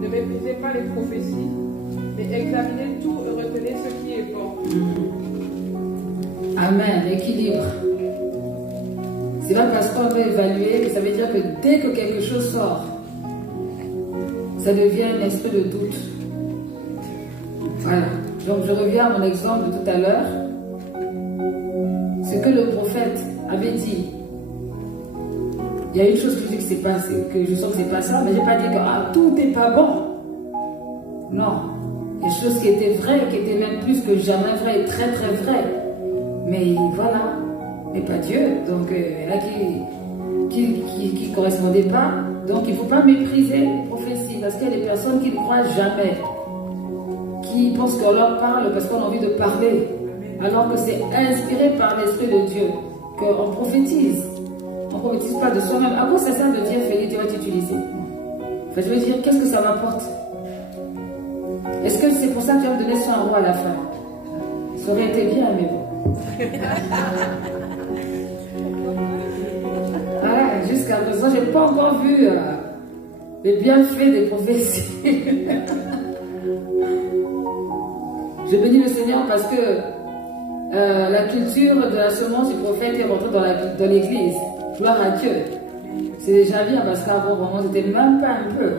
Ne méprisez pas les prophéties, mais examinez tout et retenez ce qui est bon. Amen. L'équilibre. C'est pas parce qu'on veut évaluer que ça veut dire que dès que quelque chose sort, ça devient un esprit de doute. Voilà. Donc je reviens à mon exemple de tout à l'heure. Ce que le prophète avait dit. Il y a une chose que je dis que c'est pas, que je sens que c'est pas ça, mais j'ai pas dit que tout n'est pas bon. Non. Il y a des choses qui étaient vraies, qui étaient même plus que jamais vraies, très très vraies. Mais voilà. Mais pas Dieu. Donc là qui correspondait pas. Donc il ne faut pas mépriser les prophéties, parce qu'il y a des personnes qui ne croient jamais, qui pensent qu'on leur parle parce qu'on a envie de parler, alors que c'est inspiré par l'Esprit de Dieu qu'on prophétise. On ne prophétise pas de soi-même. À quoi ça sert de dire Félix, Dieu va t'utiliser? Enfin, je veux dire, qu'est-ce que ça m'apporte? Est-ce que c'est pour ça que tu vas me donner 100 € à la fin? Ça aurait été bien, mais bon. Voilà, jusqu'à présent, je n'ai pas encore vu les bienfaits des prophéties. Je bénis le Seigneur parce que la culture de la semence du prophète est rentrée dans l'église. Gloire à Dieu. C'est déjà bien parce qu'avant, vraiment, c'était même pas un peu.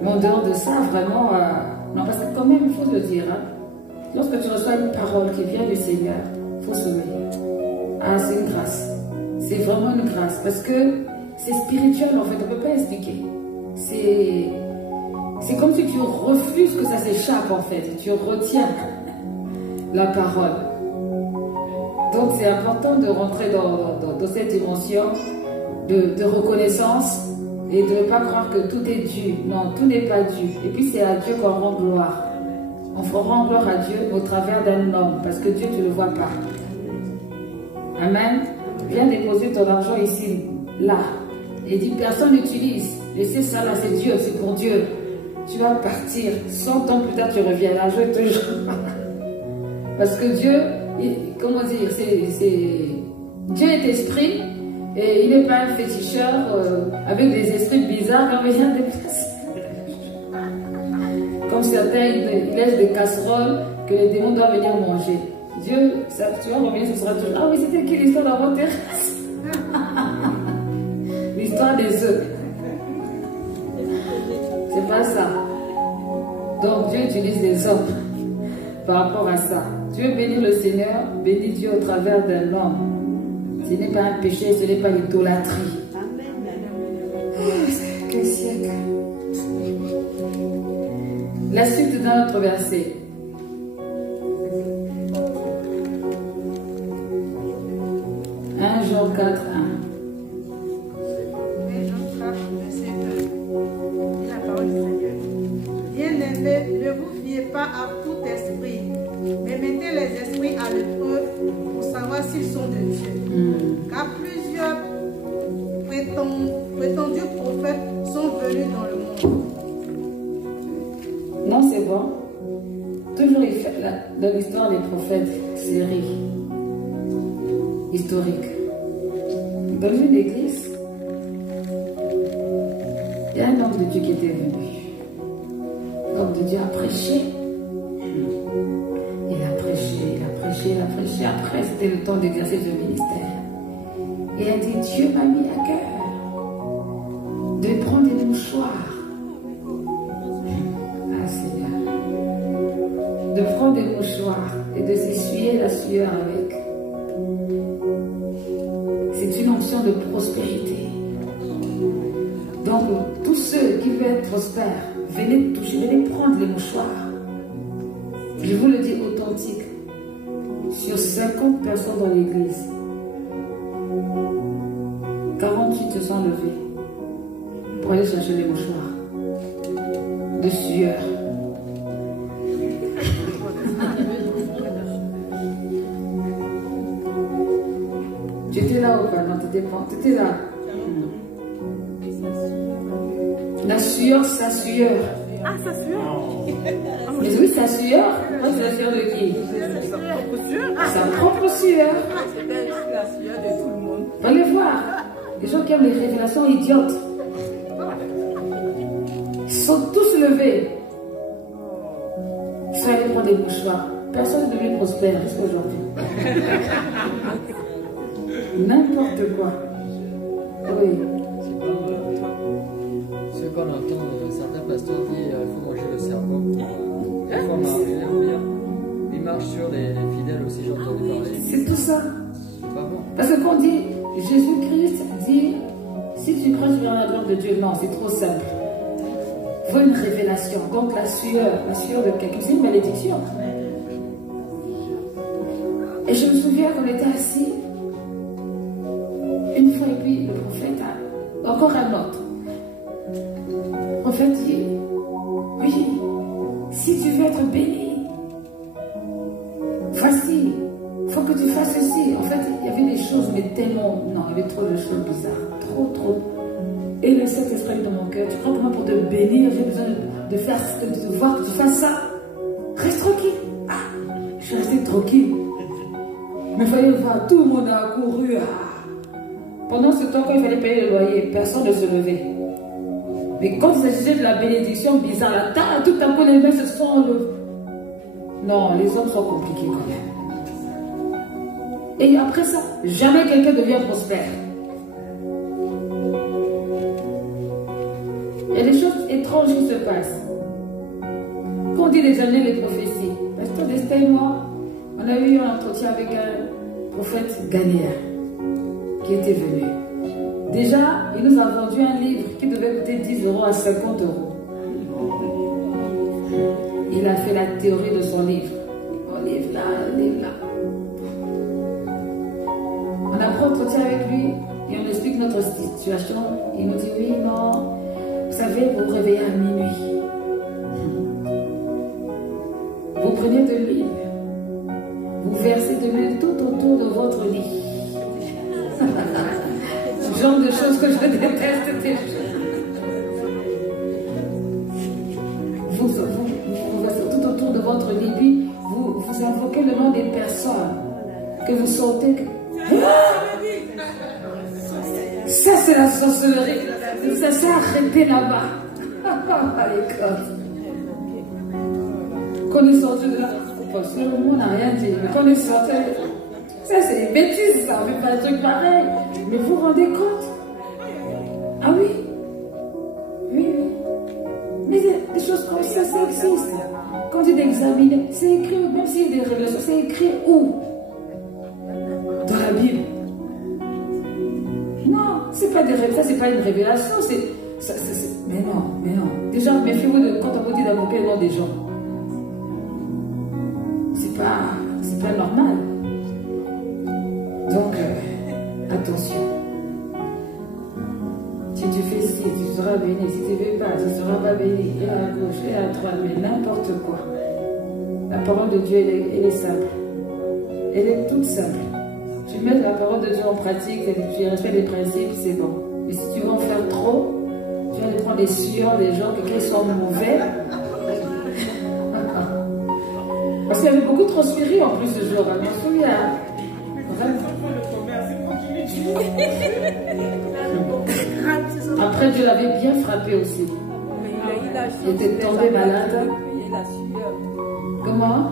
Mais en dehors de ça, vraiment, non, parce que quand même, il faut le dire, hein, lorsque tu reçois une parole qui vient du Seigneur, il faut sauver. Ah, c'est une grâce. C'est vraiment une grâce parce que c'est spirituel en fait, on ne peut pas expliquer. C'est comme si tu refuses que ça s'échappe en fait, tu retiens la parole. Donc c'est important de rentrer dans cette dimension de reconnaissance et de ne pas croire que tout est dû. Non, tout n'est pas dû. Et puis c'est à Dieu qu'on rend gloire. On rend gloire à Dieu au travers d'un homme parce que Dieu, tu ne le vois pas. Amen. Viens déposer ton argent ici, là. Et dis, personne n'utilise. Laissez ça là, c'est Dieu, c'est pour Dieu. Tu vas partir. 100 ans plus tard, tu reviens. L'argent est toujours. Parce que Dieu, comment dire, Dieu est esprit et il n'est pas un féticheur avec des esprits bizarres comme il y a des places. Comme certains, ils laissent des casseroles que les démons doivent venir manger. Dieu, ça, tu vas revenir, ce sera toujours. Ah oui, c'était qui l'histoire dans votre terrasse? L'histoire des œufs. C'est pas ça. Donc Dieu utilise des hommes par rapport à ça. Tu veux bénir le Seigneur, bénis Dieu au travers d'un homme. Ce n'est pas un péché, ce n'est pas l'idolâtrie. Quel siècle. La suite dans notre verset. Jean 4, 1. Jean 4, verset 1. Et la parole du Seigneur. Bien-aimés, ne vous fiez pas à tout esprit, mais mettez les esprits à l'épreuve pour savoir s'ils sont de Dieu. Car plusieurs prétendus prophètes sont venus dans le monde. Non, c'est bon. Toujours dans l'histoire des prophètes, série historique. Dans une église, il y a un homme de Dieu qui était venu. L'homme de Dieu a prêché. Il a prêché, il a prêché, il a prêché. Après, c'était le temps d'exercer ce ministère. Et il a dit, Dieu m'a mis à cœur de prendre des mouchoirs. Ah Seigneur. De prendre des mouchoirs et de s'essuyer la sueur avec. C'est une onction de prospérité. Donc, tous ceux qui veulent être prospères, venez toucher, venez prendre les mouchoirs. Je vous le dis authentique. Sur 50 personnes dans l'église, 48 se sont levés pour aller chercher les mouchoirs de sueur. Tu étais là ou pas? Non, tu étais là. La sueur, sa sueur. Ah, sa sueur. Mais oui, sa sueur. Moi, c'est la sueur de qui? Sa propre sueur. Sa propre sueur. C'était la sueur de tout le monde. Allez voir. Les gens qui ont des révélations idiotes. sont tous levés. Ils sont allés prendre des mouchoirs. Personne n'est devenu prospère jusqu'à aujourd'hui. N'importe quoi. Oui. C'est comme quand on entend certains pasteurs dire qu'il faut manger le cerveau. Il faut marcher. Ils marchent sur les fidèles aussi, j'ai entendu parler. C'est tout ça. C'est pas bon. Parce que quand on dit Jésus-Christ dit si tu crois que tu verras la gloire de Dieu, non, c'est trop simple. Il faut une révélation. Donc la sueur de quelqu'un, c'est une malédiction. Et je me souviens qu'on était assis une fois et puis le prophète a encore un autre. Le prophète dit oui, si tu veux être béni, voici, il faut que tu fasses ceci. En fait, il y avait des choses, mais tellement, non, il y avait trop de choses bizarres, trop. Et le Saint-Esprit dans mon cœur, tu crois que moi pour te bénir, j'ai besoin de voir que tu fasses ça. Reste tranquille. Ah, je suis restée tranquille. Mais il fallait voir, tout le monde a accouru. Ah. Pendant ce temps, quand il fallait payer le loyer, personne ne se levait. Mais quand il s'agissait de la bénédiction bizarre, là, tout à coup les mains se sont levées. Non, les hommes sont compliqués quand même. Et après ça, jamais quelqu'un devient prospère. Il y a des choses étranges qui se passent. Quand on dit d'examiner les prophéties, Pasteur Destin et moi, on a eu un entretien avec un prophète ghanéen qui était venu. Déjà, il nous a vendu un livre qui devait coûter 10 € à 50 €. Il a fait la théorie de son livre. Un livre là, un livre là. On a pris entretien avec lui et on explique notre situation. Il nous dit oui, non. Vous savez, vous vous réveillez à minuit. Vous prenez de l'huile. Vous versez de l'huile tout autour de votre lit. Ce genre de choses que je déteste déjà. Vous versez tout autour de votre lit, puis vous invoquez le nom des personnes que vous sentez que... Ça, c'est la sorcellerie. Ça s'est arrêté là-bas. À l'école. Quand on est sorti de là, parce que le monde n'a rien dit. Mais quand on est sorti, ça c'est des bêtises, ça. On ne fait pas un truc pareil. Mais vous vous rendez compte? Ah oui? Oui. Mais des choses comme ça, ça existe. Quand on dit d'examiner, c'est écrit, même s'il y a des révélations, c'est écrit où? Dans la Bible. Non, c'est pas des révélations, c'est pas une révélation, mais non. Déjà, méfiez-vous quand on vous dit d'invoquer le nom des gens. C'est pas normal. Donc, attention. Si tu fais ci, tu seras béni. Si tu ne fais pas, tu ne seras pas béni. Et à gauche, et à droite, mais n'importe quoi. La parole de Dieu, elle est simple. Elle est toute simple. Tu mets la parole de Dieu en pratique, tu respectes les principes, c'est bon. Mais si tu veux en faire trop, tu vas aller prendre les sueurs des gens, quelqu'un sont mauvais. Parce qu'il y avait beaucoup transpiré en plus ce jour. Je me souviens. Après, Dieu l'avait bien frappé aussi. Il était tombé malade. Comment?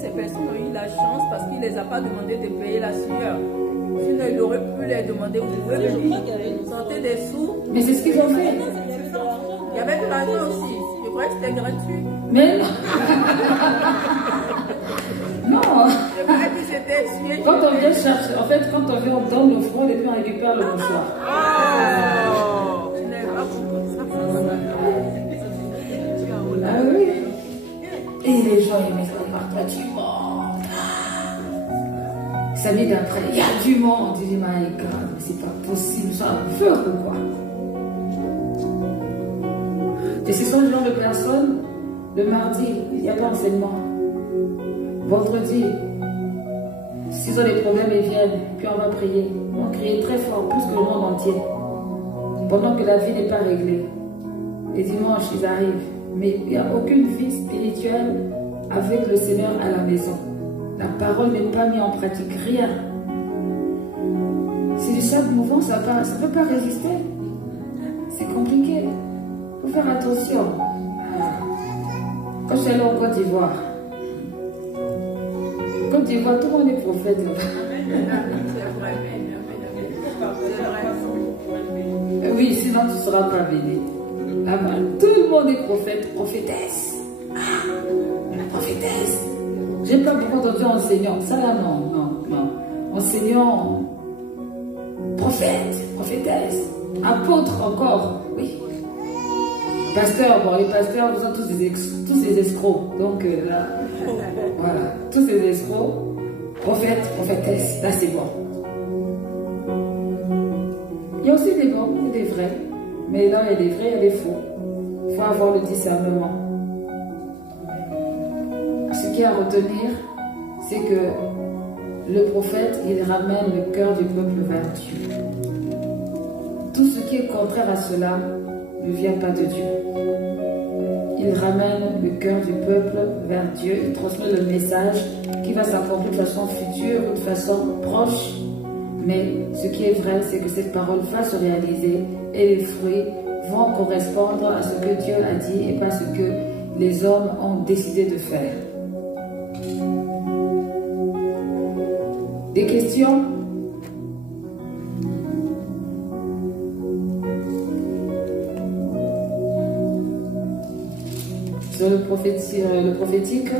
Ces personnes ont eu la chance parce qu'il ne les a pas demandé de payer la sueur. Sinon, il aurait pu les demander, vous pouvez venir, sortez des sous. Mais c'est ce qu'ils ont fait. Il y avait de l'argent aussi. Je croyais que c'était gratuit. Mais non. Non. Je croyais que c'était sué. Quand on vient chercher, en fait, quand on vient, on donne le front et puis on récupère le mouchoir. Je n'avais pas compris ça. Ah oui. Et les gens, ils mettent parfois du monde. Samedi d'après, il y a du monde. Je dis, my God, mais c'est pas possible, ça veut ou quoi? Et ce sont le genre de personnes, le mardi, il n'y a pas enseignement. Vendredi, s'ils ont des problèmes, ils viennent, puis on va prier. On va crier très fort, plus que le monde entier. Pendant que la vie n'est pas réglée. Les dimanches, ils arrivent. Mais il n'y a aucune vie spirituelle avec le Seigneur à la maison. La parole n'est pas mise en pratique, rien. C'est du sable mouvant, ça ne peut pas résister. C'est compliqué. Il faut faire attention. Quand je suis allée en Côte d'Ivoire, Côte d'Ivoire, tout le monde est prophète là-bas. Oui, sinon tu ne seras pas béni. Là-bas, tout le monde est prophète, prophétesse. Prophétesse. J'ai pas beaucoup entendu enseignant. Ça là, non. Enseignant, prophète, prophétesse, apôtre encore, oui. Pasteur, bon, les pasteurs, vous sont tous des escrocs. Donc là, voilà, tous des escrocs, prophète, prophétesse, là c'est bon. Il y a aussi des bons, il y a des vrais. Mais là, il y a des vrais, il y a des faux. Il faut avoir le discernement. Ce qu'il y a à retenir, c'est que le prophète, il ramène le cœur du peuple vers Dieu. Tout ce qui est contraire à cela ne vient pas de Dieu. Il ramène le cœur du peuple vers Dieu. Il transmet le message qui va s'accomplir de façon future ou de façon proche. Mais ce qui est vrai, c'est que cette parole va se réaliser et les fruits vont correspondre à ce que Dieu a dit et pas ce que les hommes ont décidé de faire. Des questions? Sur le prophétique?